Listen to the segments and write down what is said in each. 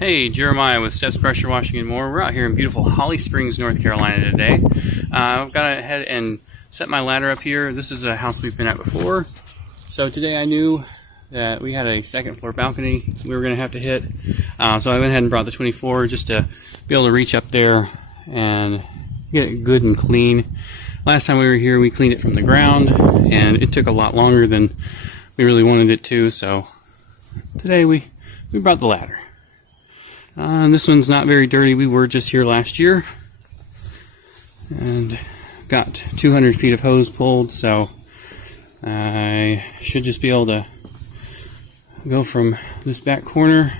Hey, Jeremiah with Steps Pressure Washing and More. We're out here in beautiful Holly Springs, North Carolina today. I've got to head and set my ladder up here. This is a house we've been at before. So today I knew that we had a second floor balcony we were going to have to hit. So I went ahead and brought the 24 just to be able to reach up there and get it good and clean. Last time we were here we cleaned it from the ground and it took a lot longer than we really wanted it to. So today we brought the ladder. And this one's not very dirty. We were just here last year and got 200 feet of hose pulled, so I should just be able to go from this back corner,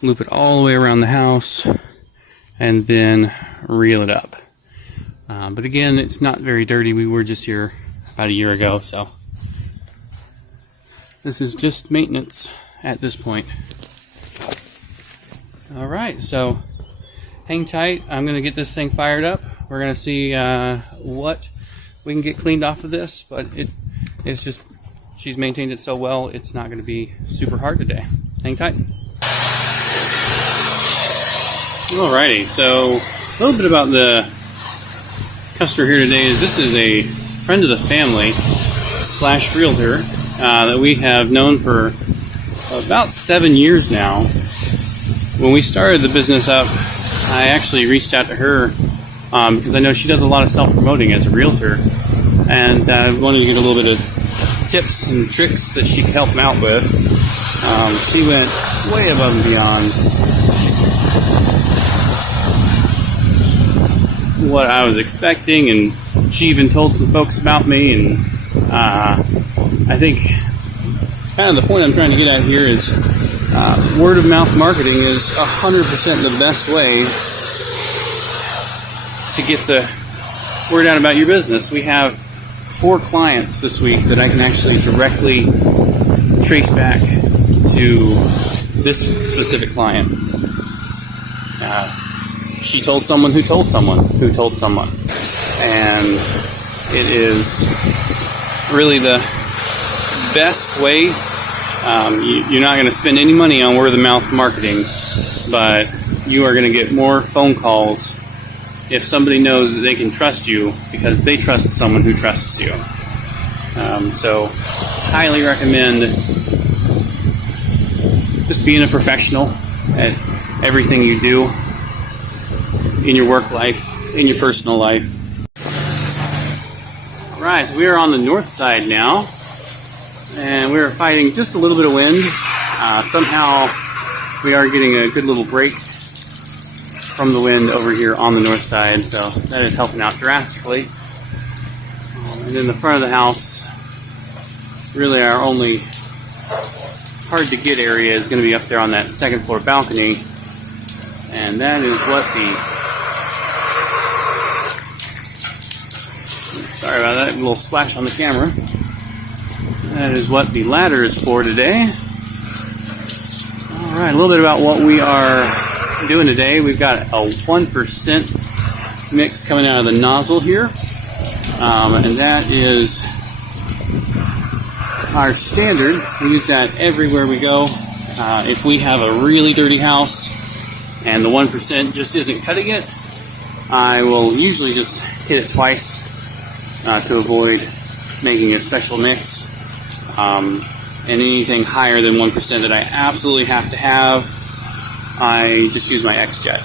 loop it all the way around the house, and then reel it up. But again, it's not very dirty. We were just here about a year ago, so this is just maintenance at this point. Alright, so hang tight. I'm going to get this thing fired up. We're going to see what we can get cleaned off of this, but it's just, she's maintained it so well, it's not going to be super hard today. Hang tight. Alrighty, so a little bit about the customer here today is this is a friend of the family / realtor that we have known for about 7 years now. When we started the business up, I actually reached out to her because I know she does a lot of self-promoting as a realtor, and I wanted to get a little bit of tips and tricks that she could help them out with. She went way above and beyond what I was expecting, and she even told some folks about me, and I think kind of the point I'm trying to get at here is word of mouth marketing is 100% the best way to get the word out about your business. We have 4 clients this week that I can actually directly trace back to this specific client. She told someone who told someone who told someone, and it is really the best way. You're not going to spend any money on word of mouth marketing, but you are going to get more phone calls if somebody knows that they can trust you because they trust someone who trusts you. So highly recommend just being a professional at everything you do in your work life, in your personal life. Alright, we are on the north side now, and we're fighting just a little bit of wind. Somehow we are getting a good little break from the wind over here on the north side, so that is helping out drastically. And in the front of the house, really our only hard to get area is going to be up there on that second floor balcony, and that is what sorry about that little splash on the camera. That is what the ladder is for today. Alright, a little bit about what we are doing today. We've got a 1% mix coming out of the nozzle here. And that is our standard. We use that everywhere we go. If we have a really dirty house and the 1% just isn't cutting it, I will usually just hit it twice to avoid making a special mix. And anything higher than 1% that I absolutely have to have, I just use my X-Jet.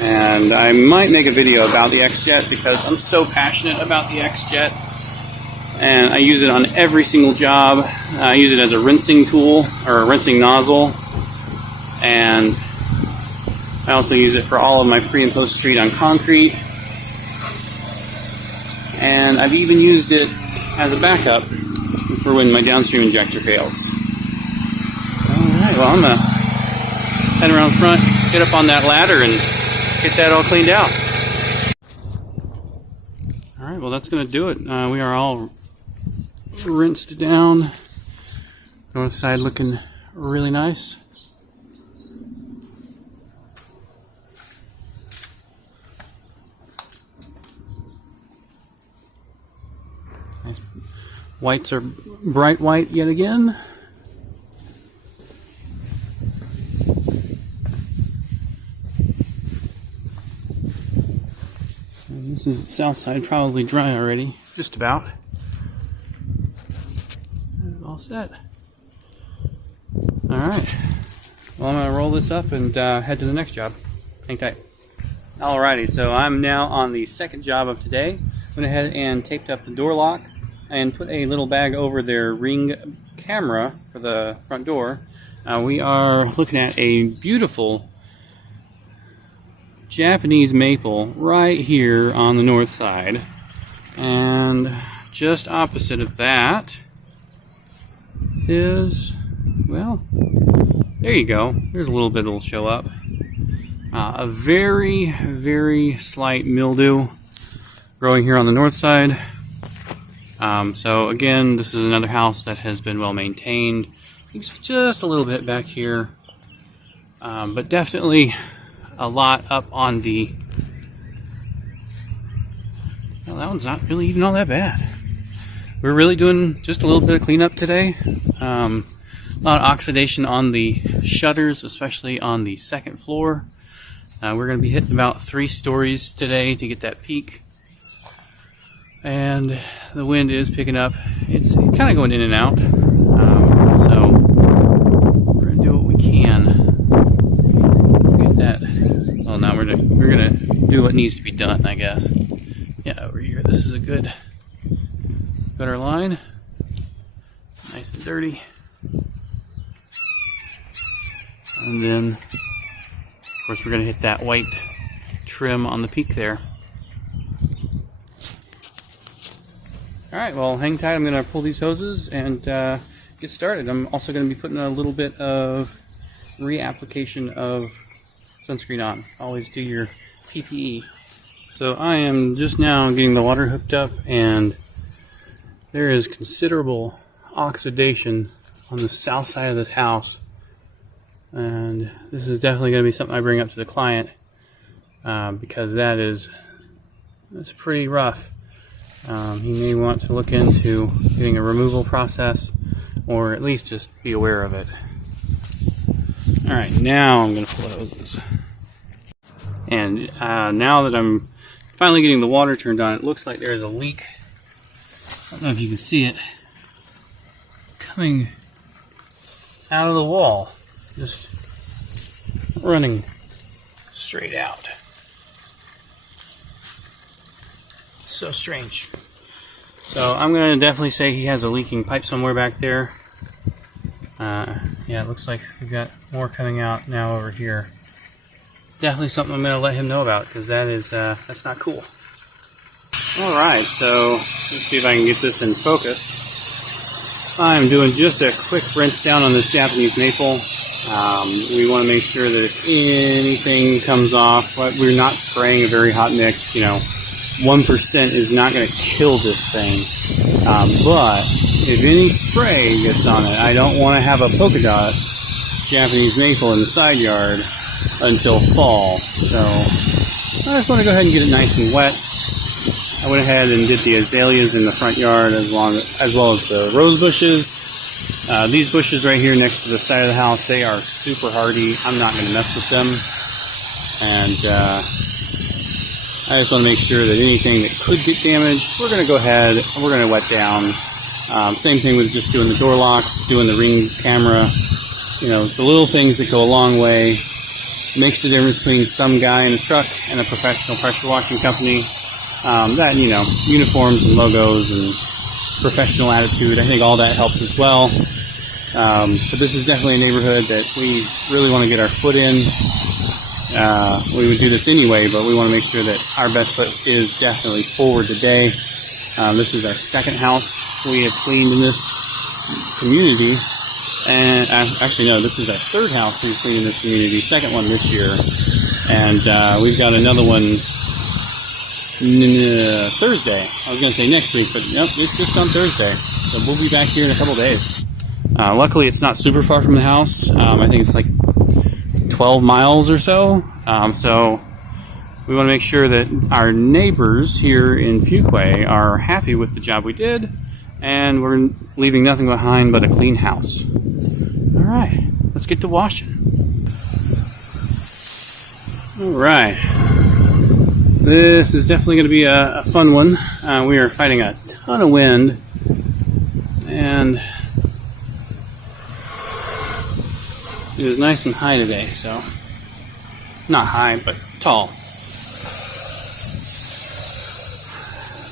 And I might make a video about the X-Jet because I'm so passionate about the X-Jet. And I use it on every single job. I use it as a rinsing tool, or a rinsing nozzle. And I also use it for all of my pre and post treat on concrete. And I've even used it as a backup for when my downstream injector fails. Alright, well I'm going to head around front, get up on that ladder, and get that all cleaned out. Alright, well that's going to do it. We are all rinsed down. North side looking really nice. Nice. Whites are bright white yet again. This is the south side, probably dry already. Just about. All set. Alright. Well, I'm going to roll this up and head to the next job. Hang tight. Alrighty, so I'm now on the second job of today. Went ahead and taped up the door lock and put a little bag over their Ring camera for the front door. We are looking at a beautiful Japanese maple right here on the north side. And just opposite of that is, well, there you go. There's a little bit that'll show up. A very, very slight mildew growing here on the north side. So again, this is another house that has been well maintained. It's just a little bit back here, but definitely a lot up on the. Well, that one's not really even all that bad. We're really doing just a little bit of cleanup today. A lot of oxidation on the shutters, especially on the second floor. We're going to be hitting about 3 stories today to get that peak. And the wind is picking up. It's kind of going in and out. So we're going to do what we can. Get that. Well, now we're going to do what needs to be done, I guess. Yeah, over here. This is a better line. Nice and dirty. And then, of course, we're going to hit that white trim on the peak there. Alright, well, hang tight. I'm going to pull these hoses and get started. I'm also going to be putting a little bit of reapplication of sunscreen on. Always do your PPE. So I am just now getting the water hooked up, and there is considerable oxidation on the south side of this house. And this is definitely going to be something I bring up to the client because that's pretty rough. He may want to look into getting a removal process, or at least just be aware of it. Alright, now I'm going to pull hoses. And now that I'm finally getting the water turned on, it looks like there's a leak. I don't know if you can see it coming out of the wall. Just running straight out. So strange. So I'm going to definitely say he has a leaking pipe somewhere back there. Yeah, it looks like we've got more coming out now over here. Definitely something I'm going to let him know about, because that's not cool. Alright, so let's see if I can get this in focus. I'm doing just a quick rinse down on this Japanese maple. We want to make sure that if anything comes off, we're not spraying a very hot mix. 1% is not going to kill this thing. But if any spray gets on it, I don't want to have a polka dot Japanese maple in the side yard until fall. So I just want to go ahead and get it nice and wet. I went ahead and did the azaleas in the front yard as well as the rose bushes. These bushes right here next to the side of the house, they are super hardy. I'm not going to mess with them. And I just want to make sure that anything that could get damaged, we're going to go ahead and we're going to wet down. Same thing with just doing the door locks, doing the Ring camera. The little things that go a long way. Makes the difference between some guy in a truck and a professional pressure washing company. Uniforms and logos and professional attitude, I think all that helps as well. But this is definitely a neighborhood that we really want to get our foot in. We would do this anyway, but we want to make sure that our best foot is definitely forward today. This is our second house we have cleaned in this community. And actually, no, this is our third house we've cleaned in this community, second one this year. And we've got another one Thursday. I was going to say next week, but nope, it's just on Thursday. So we'll be back here in a couple days. Luckily, it's not super far from the house. I think it's like 12 miles or so. So we want to make sure that our neighbors here in Fuquay are happy with the job we did, and we're leaving nothing behind but a clean house. All right, let's get to washing. All right. This is definitely going to be a fun one. We are fighting a ton of wind, and it is nice and high today, so not high, but tall.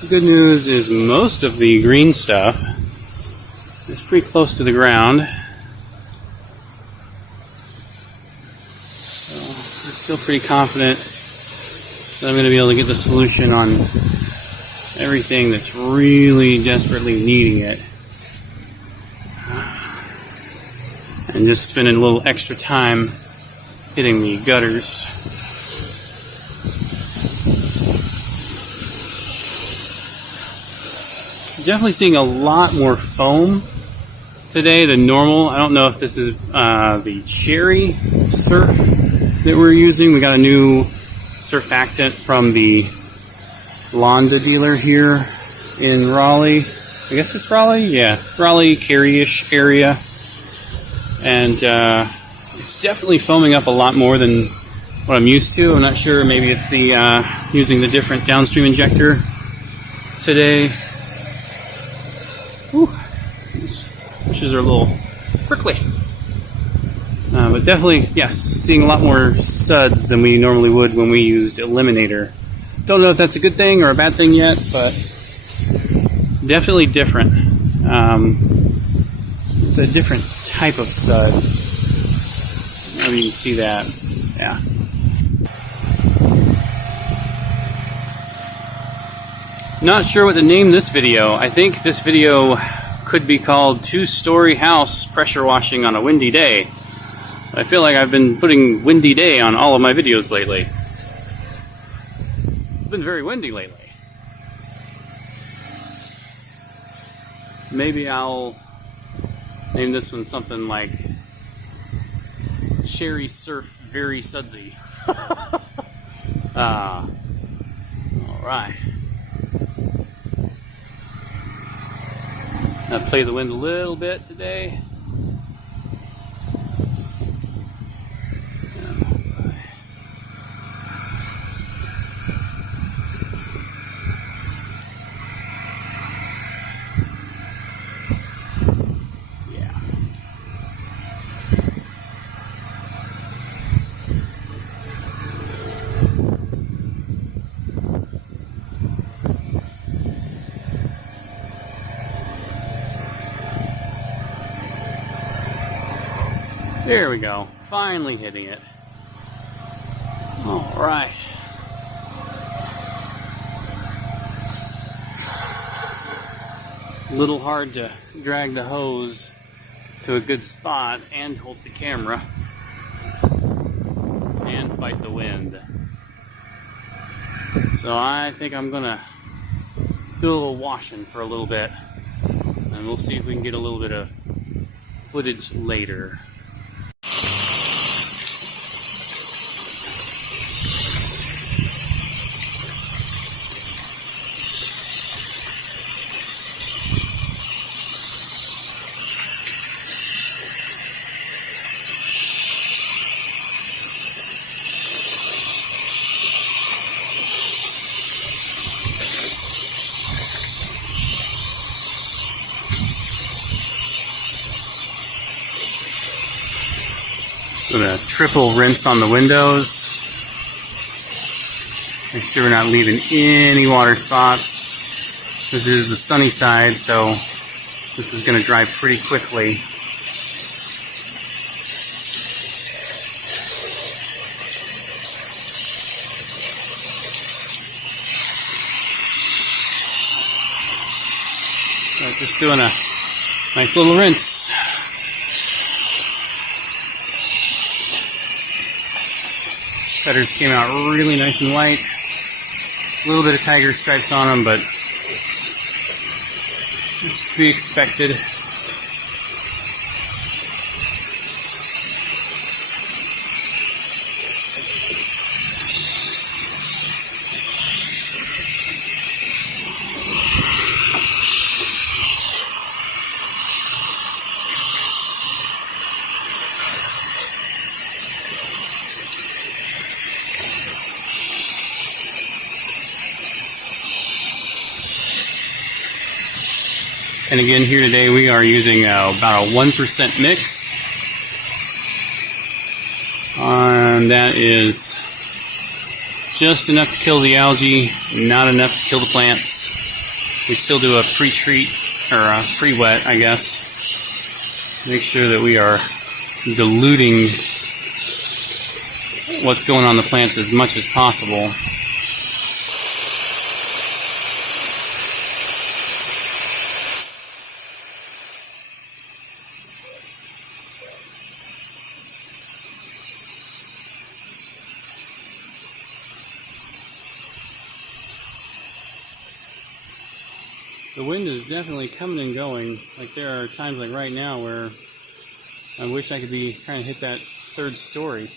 The good news is most of the green stuff is pretty close to the ground. So I'm still pretty confident that I'm going to be able to get the solution on everything that's really desperately needing it. And just spending a little extra time hitting the gutters. Definitely seeing a lot more foam today than normal. I don't know if this is the cherry surf that we're using. We got a new surfactant from the Londa dealer here in Raleigh. I guess it's Raleigh? Yeah, Raleigh, Cary-ish area. And it's definitely foaming up a lot more than what I'm used to. I'm not sure, maybe it's the using the different downstream injector today. Whew. These bushes are a little prickly. But definitely, yes, seeing a lot more suds than we normally would when we used Eliminator. Don't know if that's a good thing or a bad thing yet, but definitely different. It's a different type of sud. I don't know if you can see that. Yeah. Not sure what to name this video. I think this video could be called Two-Story House Pressure Washing on a Windy Day. I feel like I've been putting windy day on all of my videos lately. It's been very windy lately. Maybe I'll name this one something like Cherry Surf Very Sudsy. Alright. I'll play the wind a little bit today. There we go. Finally hitting it. All right. A little hard to drag the hose to a good spot and hold the camera and fight the wind. So I think I'm gonna do a little washing for a little bit, and we'll see if we can get a little bit of footage later. Doing a triple rinse on the windows. Make sure we're not leaving any water spots. This is the sunny side, so this is going to dry pretty quickly. So just doing a nice little rinse. Gutters came out really nice and white. A little bit of tiger stripes on them, but it's to be expected. And again, here today we are using about a 1% mix. And that is just enough to kill the algae, not enough to kill the plants. We still do a pre-treat, or a pre-wet, I guess. Make sure that we are diluting what's going on in the plants as much as possible. The wind is definitely coming and going. Like, there are times like right now where I wish I could be trying to hit that third story.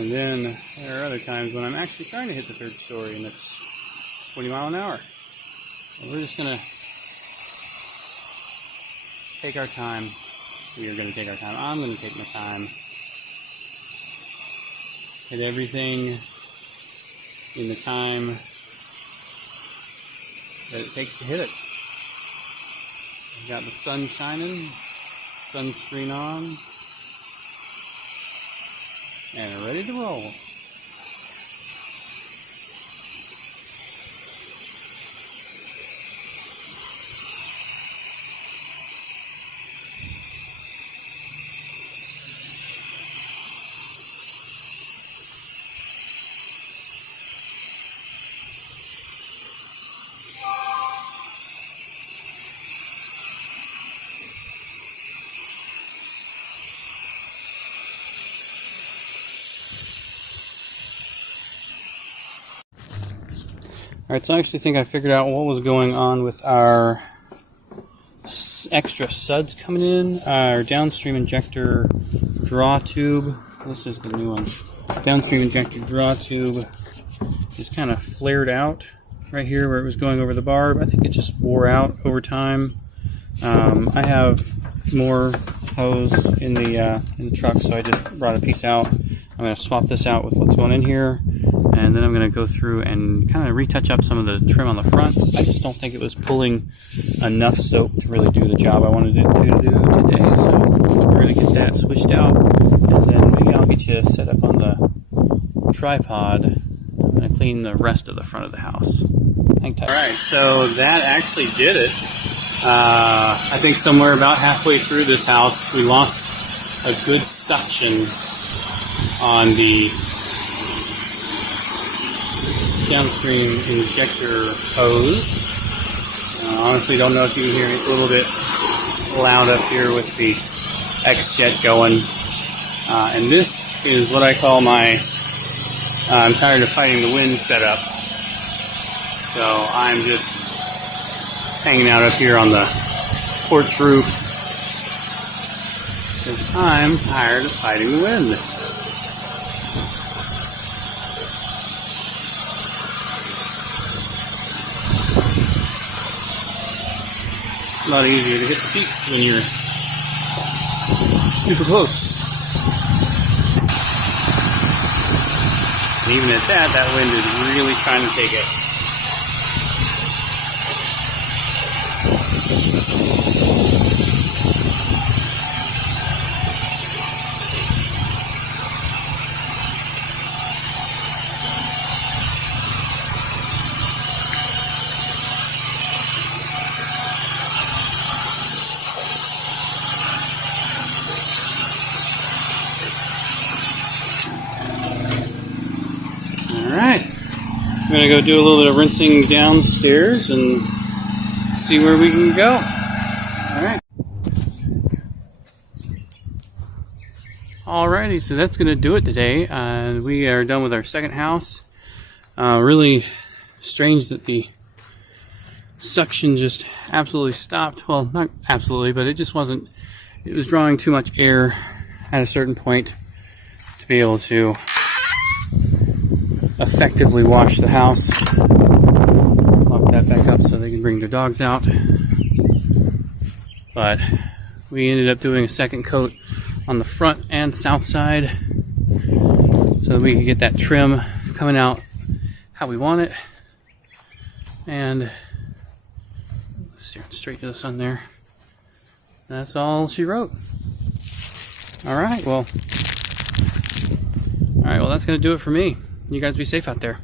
And then there are other times when I'm actually trying to hit the third story and it's 20 miles an hour. And we're just going to take our time. We are going to take our time. I'm going to take my time. Hit everything in the time that it takes to hit it. We've got the sun shining, sunscreen on, and ready to roll. Alright, so I actually think I figured out what was going on with our extra suds coming in. Our downstream injector draw tube, this is the new one, downstream injector draw tube just kind of flared out right here where it was going over the barb. I think it just wore out over time. I have more hose in the truck, so I just brought a piece out. I'm going to swap this out with what's going in here. And then I'm going to go through and kind of retouch up some of the trim on the front. I just don't think it was pulling enough soap to really do the job I wanted it to do today. So we're going to get that switched out. And then maybe I'll get you set up on the tripod. I'm going to clean the rest of the front of the house. Hang tight. Alright, so that actually did it. I think somewhere about halfway through this house, we lost a good suction on the downstream injector hose. Honestly, don't know if you can hear it. It's a little bit loud up here with the X-Jet going. And this is what I call my I'm tired of fighting the wind setup. So I'm just hanging out up here on the porch roof because I'm tired of fighting the wind. A lot easier to hit the peaks when you're super close. And even at that wind is really trying to take it. Alright, I'm going to go do a little bit of rinsing downstairs and see where we can go. Alright. Alrighty, so that's going to do it today. We are done with our second house. Really strange that the suction just absolutely stopped. Well, not absolutely, but it just wasn't, it was drawing too much air at a certain point to be able to effectively wash the house. Lock that back up so they can bring their dogs out. But we ended up doing a second coat on the front and south side so that we could get that trim coming out how we want it. And steering straight to the sun there. That's all she wrote. Alright, well, that's going to do it for me. You guys be safe out there.